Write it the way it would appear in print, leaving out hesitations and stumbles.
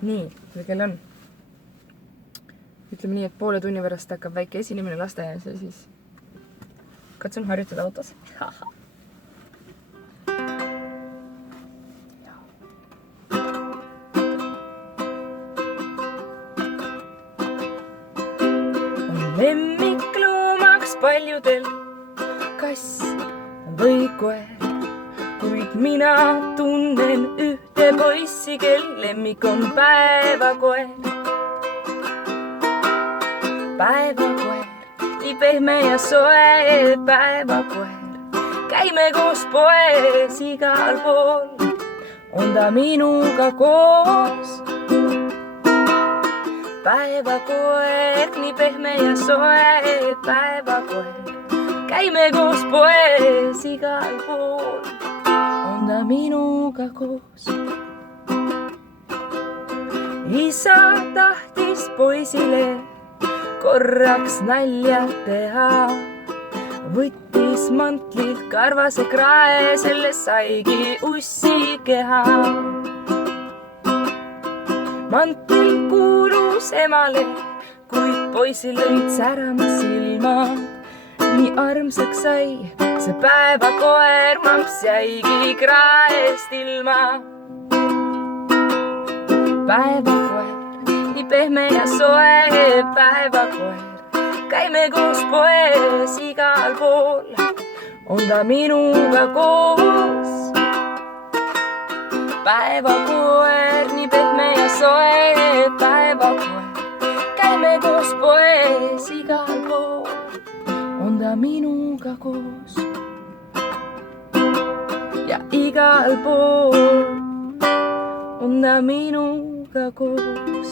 Nii, või kell on? Ütleme nii, et poole tunni pärast hakkab väike esinemine lasteaias ja siis katsun harjutada autos. On lemmikloomaks paljudel kass või koer. Kuid mina tunnen ühte poissi, kel lemmik on päevakoer. Päevakoer, nii pehme ja soe päevakoer. Käime koos poes igal pool, on ta minuga koos. Päevakoer, nii pehme ja soe päevakoer. Käime koos poes igal pool, on ta minuga koos. Isa tahtis poisile korraks nalja teha. Võttis mantlilt karvase krae, selle saigi ussi keha. Mantel kuulus emale, kuid poisil lõid särama silmad. Nii armsaks sai see päevakoer, mamps jäigi kraest ilma. Päevakoer, nii pehme ja soe päevakoer. Käime koos poes igal pool, on ta minuga koos. Päevakoer, nii pehme ja soe päevakoer. Käime koos poes igal pool, on ta minuga koos. Ja igal pool on ta minuga koos.